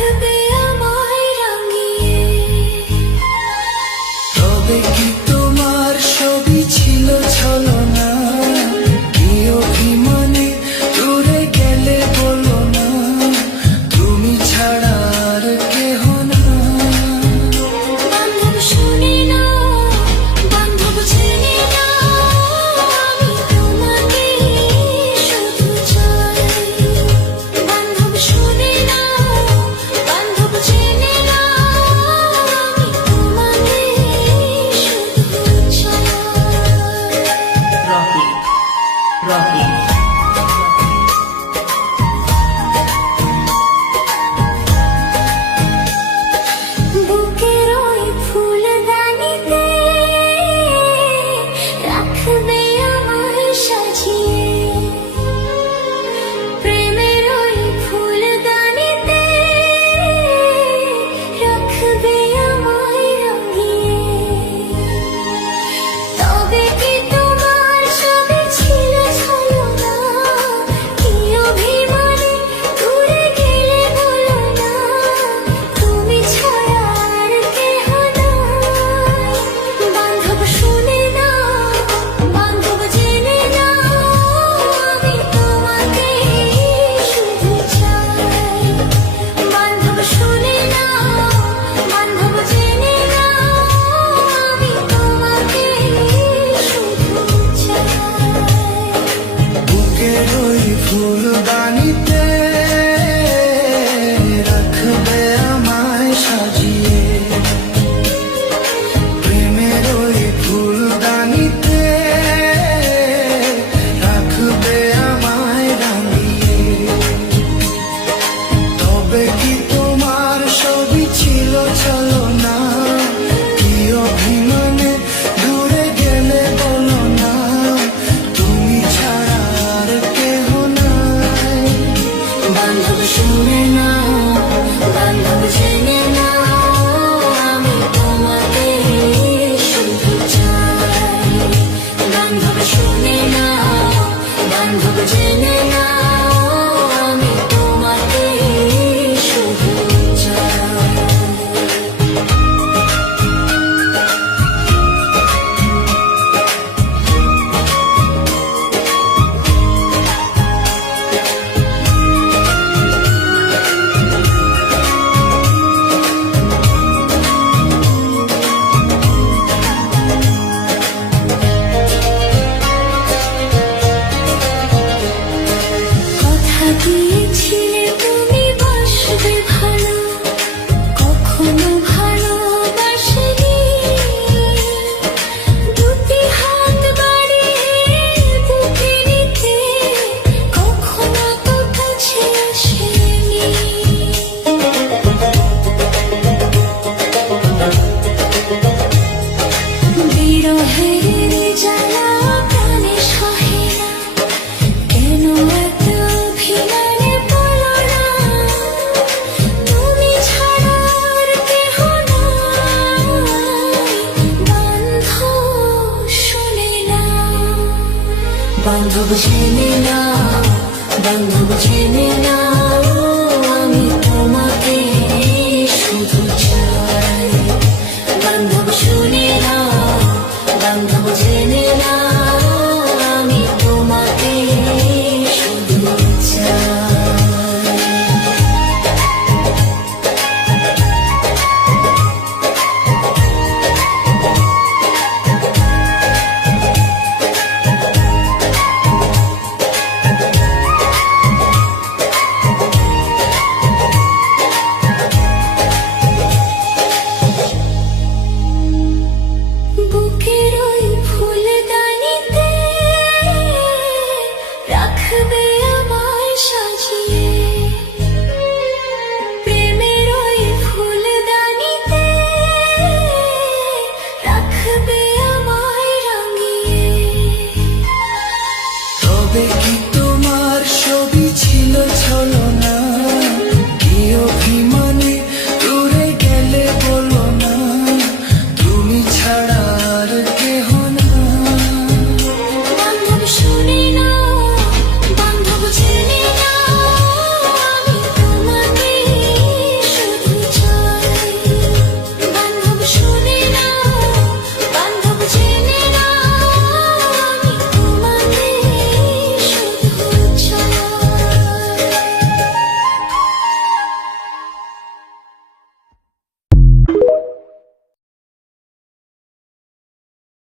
রাখবে আমায় রাঙিয়ে। তবে কি তোমার সবই ছিল ছলনা? কি অভিমানে দূরে গেলে বলো না, তুমি ছাড়া আর কেহ না। বান্ধব শুনে না, বান্ধব চেনে না, আমি তোমাকে শুধু চাই। বান্ধব শুনে না, বান্ধব চেনে না, আমি তোমাকে শুধু চাই। রকি রকি বুকের ওই ফুলদানিতে রাখবে আমায় সাজিয়ে। প্রেমের ওই ফুলদানিতে রাখবে আমায় রাঙিয়ে। তবে কি তোমার সবই ছিল ছলনা? কি অভিমানে দূরে গেলে বলো না, তুমি ছাড়া আর কেহ নাই। বান্ধব শুনে না, বান্ধব জেনে না, আমি তোমাকে শুধু চাই। বান্ধব শুনে না, বান্ধব জেনে না, আমি তোমাকে শুধু চাই। বুকের ওই ফুলদানিতে রাখবে আমায় সাজিয়ে। প্রেমের ওই ফুলদানিতে রাখবে আমায় রাঙিয়ে। তবে কি তোমার সবই ছিল ছলনা? কি অভিমানে দূরে গেলে বলো না, তুমি ছাড়া আর কেহ নাই। বান্ধব শুনে না, বান্ধব জেনে না, আমি তোমাকে শুধু চাই। বান্ধব শুনে না, বান্ধব জেনে না, আমি তোমাকে শুধু চাই। কথা দিয়েছিলে তুমি বাসবে ভালো, কখনো ভালোবাসিনি। দুটি হাত বাড়িয়ে বুকে নিতে কখনো তো কাছে আসেনি। বিরহের জ্বালা প্রাণে সহে না, কেন এত অভিমানে বলো না, তুমি ছাড়া আর কেহ নাই। বান্ধব শুনে না, বান্ধব জেনে না, বান্ধব জেনে না,